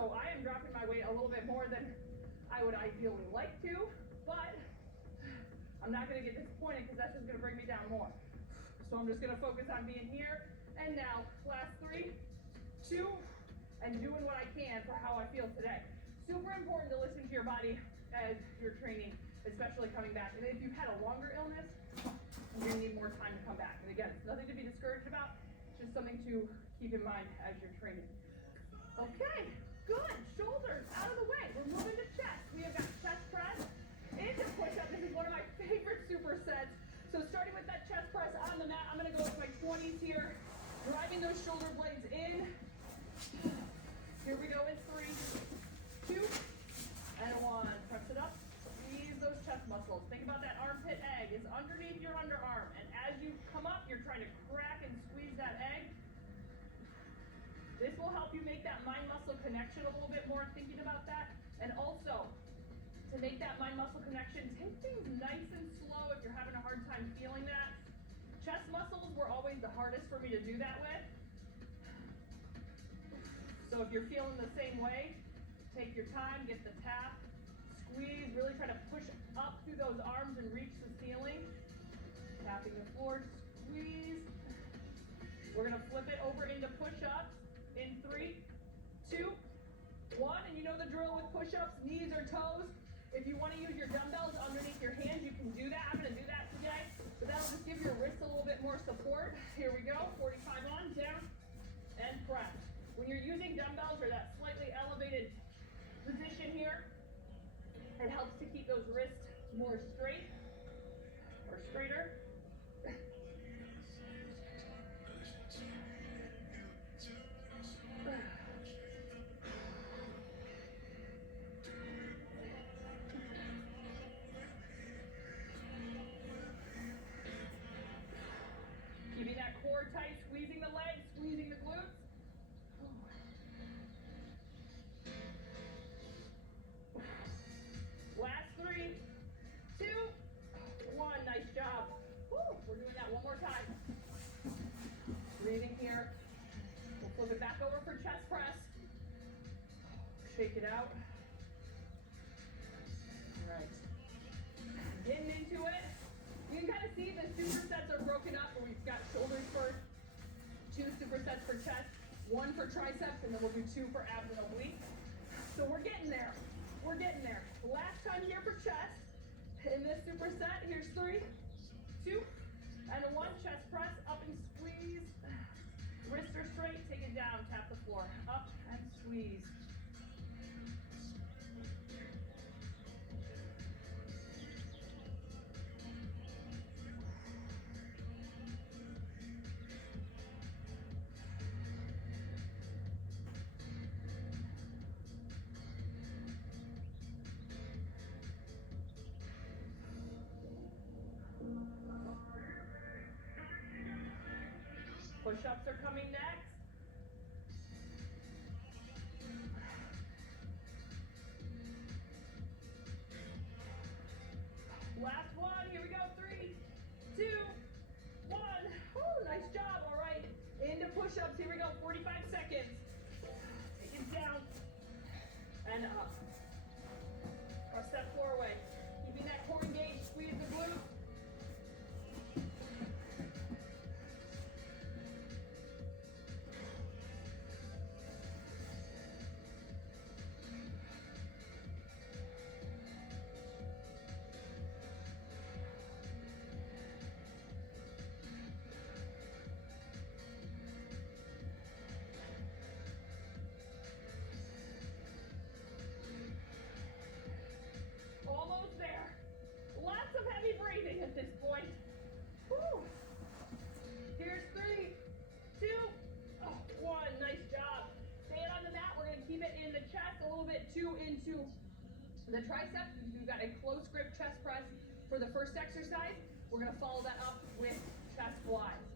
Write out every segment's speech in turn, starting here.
So I am dropping my weight a little bit more than I would ideally like to, but I'm not gonna get disappointed because that's just gonna bring me down more. So I'm just gonna focus on being here and now. Last 3, 2, and doing what I can for how I feel today. Super important to listen to your body as you're training, especially coming back. And if you've had a longer illness, you're gonna need more time to come back. And again, it's nothing to be discouraged about, it's just something to keep in mind as you're training. Okay, good. Shoulders out of the way. We're moving to chest. We have got chest press into push-up. This is one of my favorite supersets. So starting with that chest press on the mat, I'm gonna go with my 20s here, driving those shoulder blades in. Here we go in 3, 2, and 1. Press it up. Squeeze those chest muscles. Think about that armpit egg is underneath your underarm. And as you come up, you're trying to crack and squeeze that egg. This will help you make that mind-muscle connection a little bit more, thinking about that. And also, to make that mind-muscle connection, take things nice and slow if you're having a hard time feeling that. Chest muscles were always the hardest for me to do that with. So if you're feeling the same way, take your time, get the tap, squeeze, really try to push up through those arms and reach the ceiling. Tapping the floor, squeeze. We're gonna flip it over into push-ups in 3, 2, 1. And you know the drill with push-ups, knees or toes. If you wanna use your dumbbells underneath your hands, you can do that. I'm gonna do that today, but that'll just give your wrists a little bit more support. Here we go, 45 on, down, and press. When you're using dumbbells or that slightly elevated position here, it helps to keep those wrists more straight or straighter. Keeping that core tight, squeezing the legs, squeezing the glutes. Last 3, 2, 1. Nice job. Woo, we're doing that one more time. Breathing here. We'll flip it back over for chest press. Shake it out. All right. Getting into it. You can kind of see the supersets are broken up where we've got shoulders first, 2 supersets for chest, 1 for triceps, and then we'll do 2 for abs and obliques. So we're getting there. We're getting there. Last time here for chest. In this superset, here's 3, 2, and 1. Chest press, up and squeeze. Wrists are straight, take it down, tap the floor. Up and squeeze. Push-ups are coming next. Last one, here we go, 3, 2, 1. Woo, nice job, all right. Into push-ups, here we go, 45 seconds. Take it down and up. Press that floor away. Keeping that core engaged, squeeze the glutes. Almost there. Lots of heavy breathing at this point. Woo. Here's 3, 2, 1. Nice job. Stay it on the mat. We're going to keep it in the chest, a little bit too into the triceps. We've got a close grip chest press for the first exercise. We're going to follow that up with chest flies.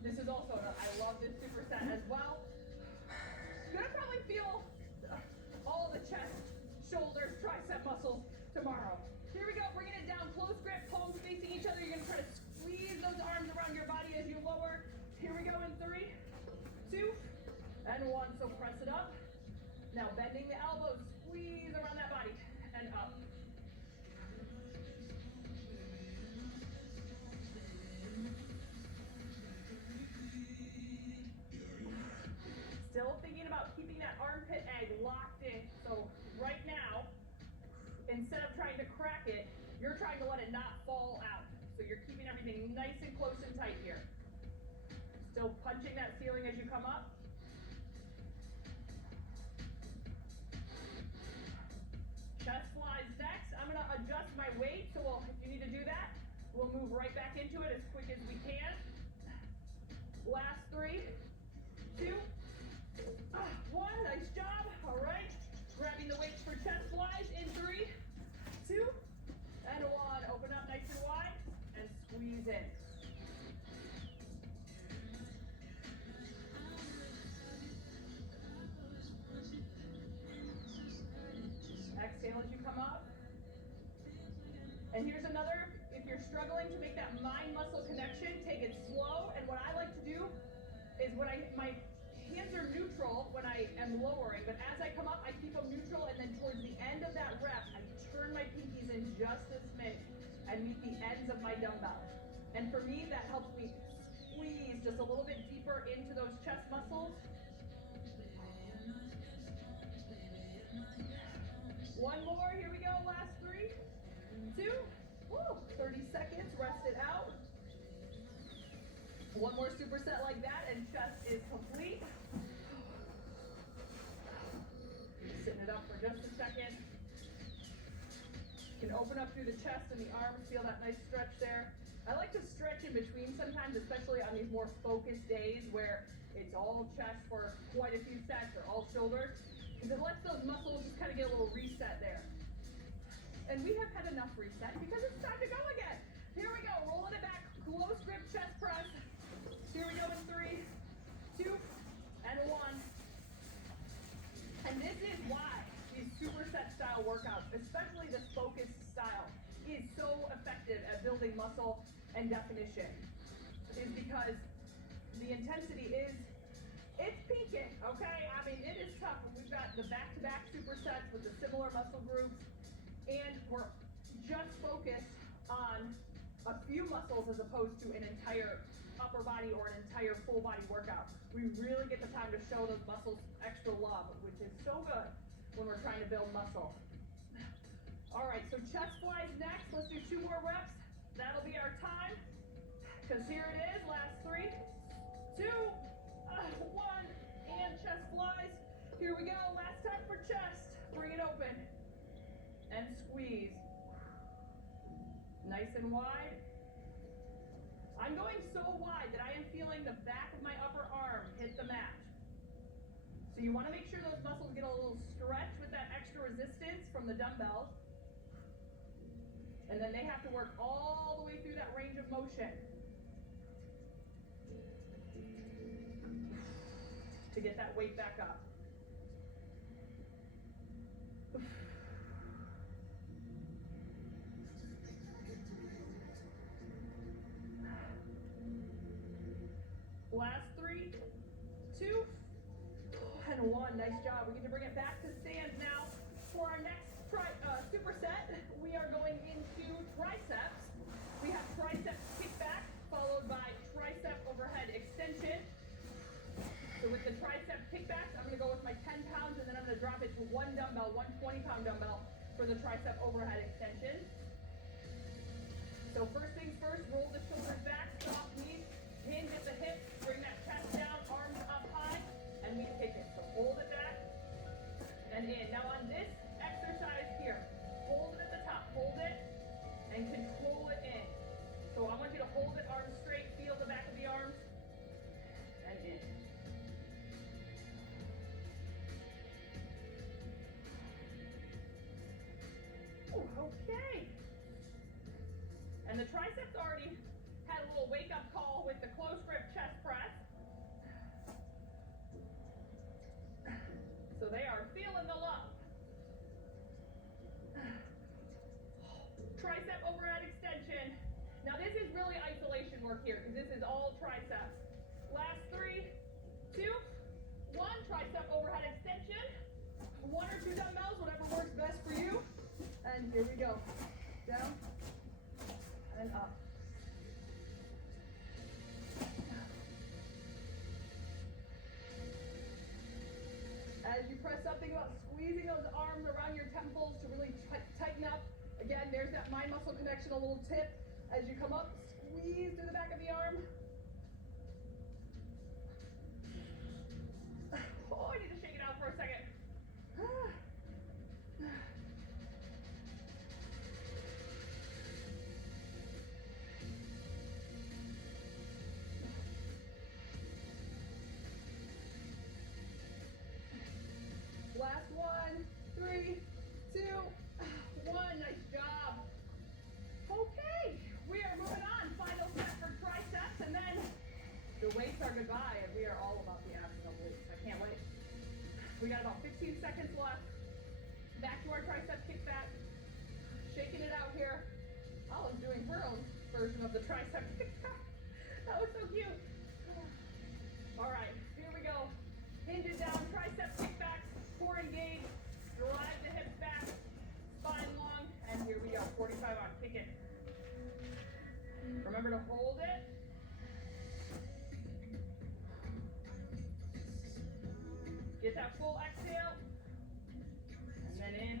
This is also, I love this superset as well. You're going to probably feel all the chest, shoulders, tricep muscles tomorrow. Here we go, bringing it down, close grip, palms facing each other. You're gonna try to squeeze those arms around your body as you lower. Here we go in 3, 2, and 1. So press it up. Now locked in. So right now, instead of trying to crack it, you're trying to let it not fall out. So you're keeping everything nice and close and tight here. Still punching that ceiling as you come up. Chest flies next. I'm gonna adjust my weight, so if you need to do that, we'll move right back into it as quick as we can. Last 3, 2, 1, nice job. All right, grabbing the weights for chest flies in 3, 2, and 1. Open up nice and wide and squeeze in. Exhale as you come up. And here's another, if you're struggling to make that mind-muscle connection, take it slow. And what I like to do is when my hands are neutral when I am lowering, but as I come up, I keep them neutral, and then towards the end of that rep, I turn my pinkies in just a smidge and meet the ends of my dumbbell. And for me, that helps me squeeze just a little bit deeper into those chest muscles. One more, here we go, last 3, 2, 30 seconds, rest it out. One more superset like that and chest is complete. Sitting it up for just a second. You can open up through the chest and the arms, feel that nice stretch there. I like to stretch in between sometimes, especially on these more focused days where it's all chest for quite a few sets or all shoulders, because it lets those muscles just kind of get a little reset there. And we have had enough reset because it's time to go again. Here we go, rolling it back, close grip chest press. Here we go in 3, 2, and 1. And this is why these superset style workouts, especially this focused style, is so effective at building muscle and definition. Is because the intensity it's peaking, okay? I mean, it is tough. We've got the back-to-back supersets with the similar muscle groups, and we're just focused on a few muscles as opposed to an entire upper body or an entire full body workout. We really get the time to show those muscles extra love, which is so good when we're trying to build muscle. All right, so chest flies next. Let's do 2 more reps. That'll be our time, because here it is, last 3, 2, 1, and chest flies. Here we go, last time for chest. Bring it open and squeeze. Nice and wide. I'm going so wide that I am feeling the back of my upper arm hit the mat. So you want to make sure those muscles get a little stretch with that extra resistance from the dumbbells. And then they have to work all the way through that range of motion to get that weight back up. Last 3, 2, and 1. Nice job. We get to bring it back to stands now. For our next superset, we are going into triceps. We have tricep kickback followed by tricep overhead extension. So with the tricep kickbacks, I'm going to go with my 10 pounds, and then I'm going to drop it to one dumbbell, one 20-pound dumbbell for the tricep overhead extension. So first things first, roll the shoulders back, soft knees, hinge at the hips, bring that chest down, arms up high, and we kick it. So hold it back and in. Now on this exercise here, hold it at the top, hold it, and control it in. So I want you to hold it, arms straight, feel the back of the arms, and in. Okay. And the triceps already had a little wake-up call with the close grip chest press. So they are feeling the love. Tricep overhead extension. Now this is really isolation work here, because this is all triceps. Last 3, 2, 1, tricep overhead extension. 1 or 2 dumbbells, whatever works best for you. And here we go. Down and up. As you press up, think about squeezing those arms around your temples to really tighten up. Again, there's that mind muscle connection, a little tip. As you come up, squeeze through the back of the arm. Oh, I need to shake it out for a second. Last one, 3, 2, 1. Nice job. Okay, we are moving on. Final set for triceps, and then the weights are goodbye, and we are all about the abs and obliques. I can't wait. We got about 15 seconds left. Back to our tricep kickback. Shaking it out here. Olive's doing her own version of the tricep kickback. That was so cute. All right, here we go. Hinge it down, tricep kickback, core engaged, drive the hips back, spine long, and here we go. 45 on, kick it. Remember to hold it. Get that full exhale, and then in.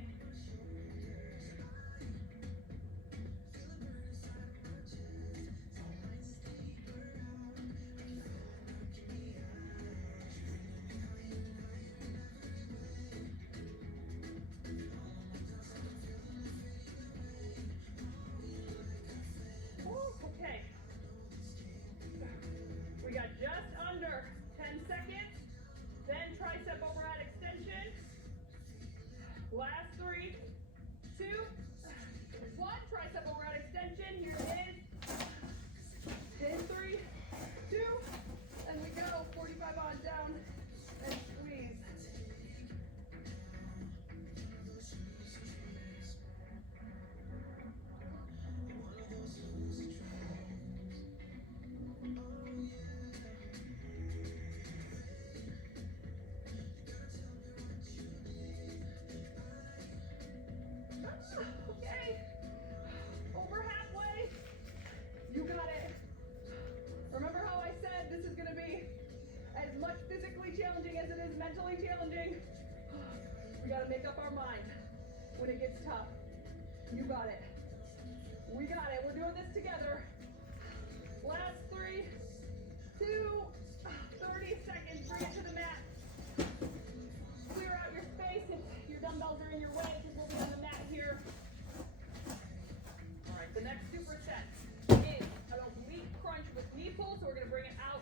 Okay. We got just under 10 seconds. Then tricep overhead extension. Last 3, 2, 1. Tricep overhead extension. Here it is. In 3, 2, and we go. 45 on down and squeeze. Okay, over halfway. You got it. Remember how I said this is going to be as much physically challenging as it is mentally challenging? We got to make up our mind when it gets tough. You got it. We got it. We're doing this together. Last 3, 2, 30 seconds. Bring it to the mat. Clear out your space if your dumbbells are in your way, because we'll be on the mat here. All right, the next superset is an oblique crunch with knee pull. So we're going to bring it out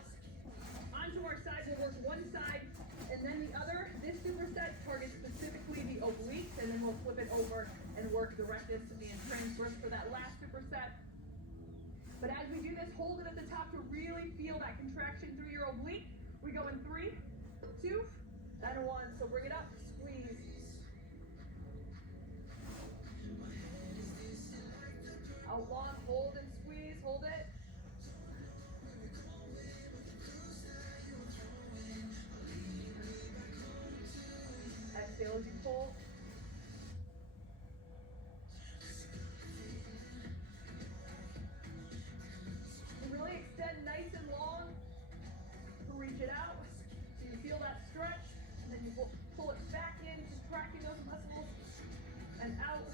onto our side. We'll work one side and then the other. This superset targets specifically the obliques, and then we'll flip it over and work the rectus and transverse for that last superset. But as we do this, hold it at the top to really feel that contraction through your oblique. We go in 3, 2, and 1. So bring it up, squeeze. Out long, hold and squeeze, hold it. Exhale as you pull. Really extend nice and long. Reach it out. So you feel that stretch, and then you pull it back in, contracting those muscles, and out.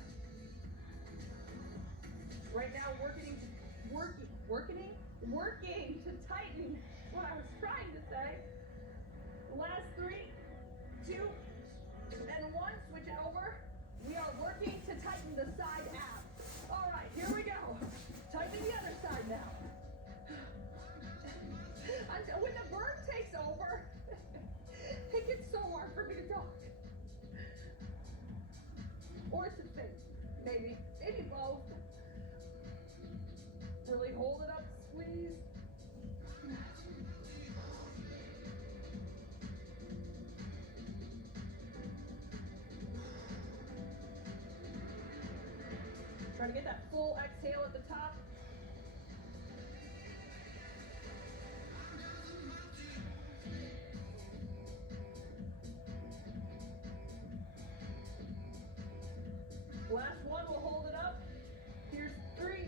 Right now, working to tighten what I was trying to say. Last 3, 2, and 1. Switch it over. We are working to tighten the side ab. All right, here we go. Tighten the other side now. When the burn takes over, it gets so hard for me to talk. Or to think. Maybe both. Really hold it up, squeeze. Try to get that full exhale at the top. Last one, we'll hold it up. Here's 3,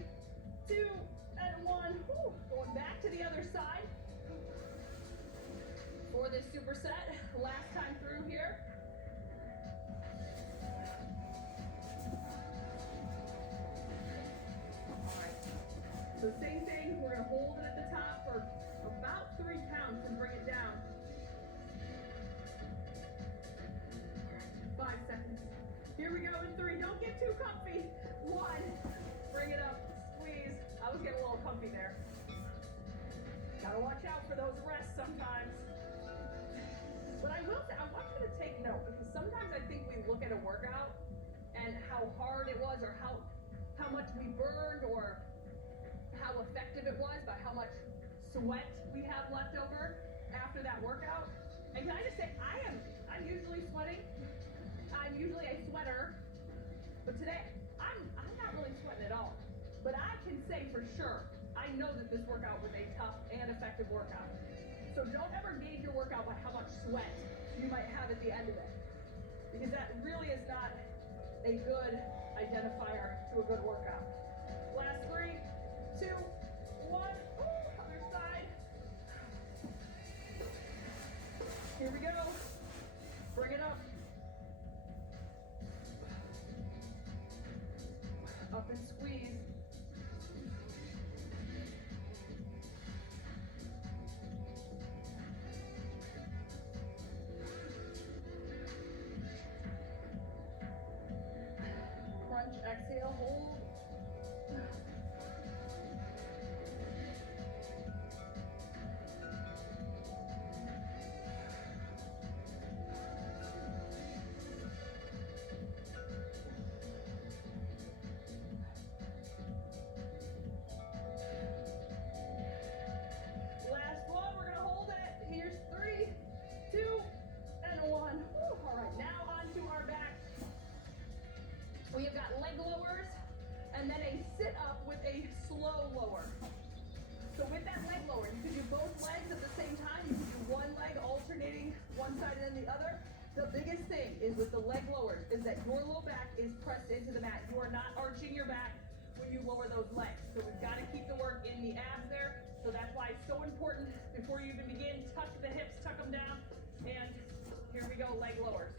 2, and 1. Whew. Going back to the other side for this superset. Last time through here. arms can bring it down. 5 seconds. Here we go in 3. Don't get too comfy. 1. Bring it up. Squeeze. I was getting a little comfy there. Gotta watch out for those rests sometimes. But I will say, I want you to take note, because sometimes I think we look at a workout and how hard it was, or how much we burned, or how effective it was by how much sweat we have left over after that workout. And can I just say, I'm usually sweating. I'm usually a sweater, but today I'm not really sweating at all. But I can say for sure, I know that this workout was a tough and effective workout. So don't ever gauge your workout by how much sweat you might have at the end of it, because that really is not a good identifier to a good workout. Last 3, 2, 1. Ooh, other side. Here we go. Bring it up. Up and squeeze. Crunch, exhale, hold. Last one, we're gonna hold it. Here's 3, 2, and 1. Woo. All right, now onto our back. We have got leg lowers, and then a sit-up with a slow lower. So with that leg lower, you can do both legs at the same time. You can do one leg alternating one side and then the other. The biggest thing is with the leg lowers is that your low back is pressed into the mat. You are not arching your back when you lower those legs. So we've got to keep the work in the abs there. So that's why it's so important before you even begin, tuck the hips, tuck them down, and here we go, leg lowers.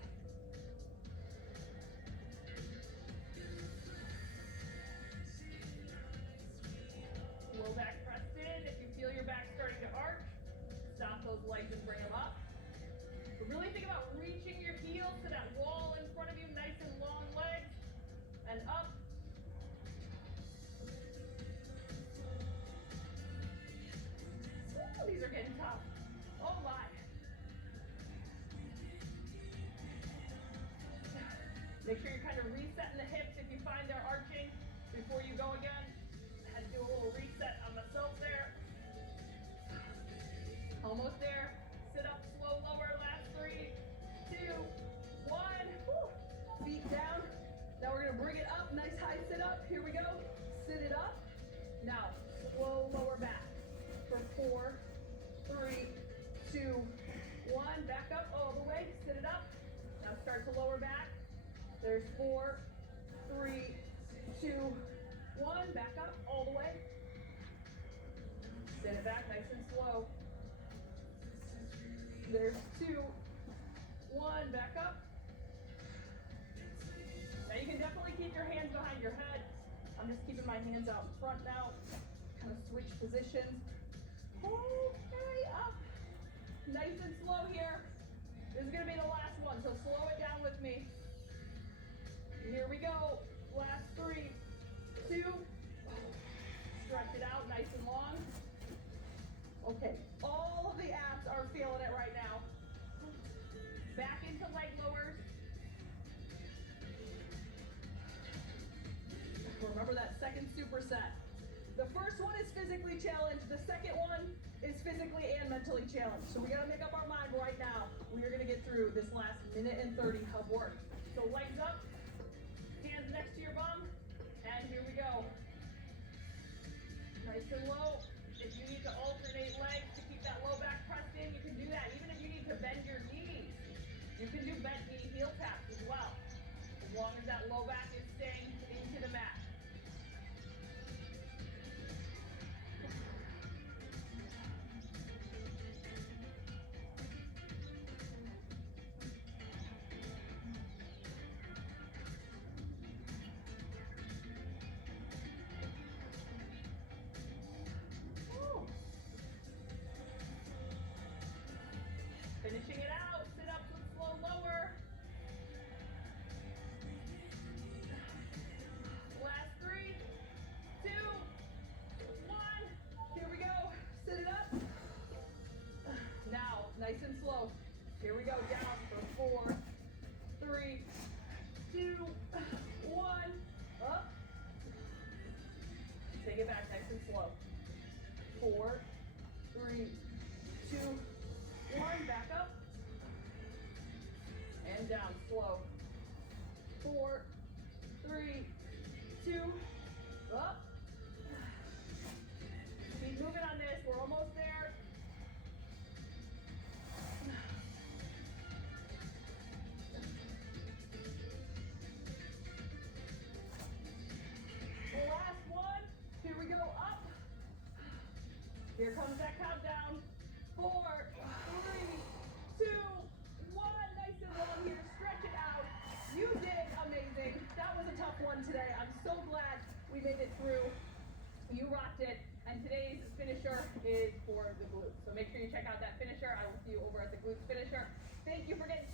Low back pressed in. If you feel your back starting to arch, stop those legs and bring them up. But really think about reaching your heels to that wall in front of you, nice and long legs, and up. Ooh, these are getting tough. Oh my. Make sure you're kind of resetting the hips if you find they're arching before you go again. Had to do a little reset on myself there. Almost there. Sit up, slow lower. Last 3, 2, 1. Woo. Feet down. Now we're gonna bring it up. Nice high sit up. Here we go. Sit it up. Now slow lower back for 4, 3, 2, 1. Back up all the way. Sit it up. Now start to lower back. There's 4, 3, 2, 1. Back up all the way. Sit it back nice and slow. There's 2, 1. Back up. Now you can definitely keep your hands behind your head. I'm just keeping my hands out in front now. Kind of switch positions. Okay, up. Nice and slow here. This is gonna be the last one, so slow it down with me. Here we go. Last 3, 2. Stretch it out nice and long. Okay, all of the abs are feeling it right now. Back into leg lowers. Remember that second superset. The first one is physically challenged. The second one is physically and mentally challenged. So we gotta make up our mind right now. We are gonna get through this last minute and 30 of work. So legs up, hands next to your bum, and here we go. Nice and low. If you need to alternate legs to keep that low back pressed in, you can do that. Even if you need to bend your knees, you can do bent knee heel taps as well, as long as that low back is staying into the mat. slow. 4, 3, 2, up. Keep moving on this, we're almost there. Last one, here we go, up. Here comes that countdown. 4, 3, 2, 1. Nice and long here, stretch it out. You did amazing. That was a tough one today. I'm so glad we made it through. You rocked it. And today's finisher is for the glutes. So make sure you check out that finisher. I will see you over at the glutes finisher. Thank you for getting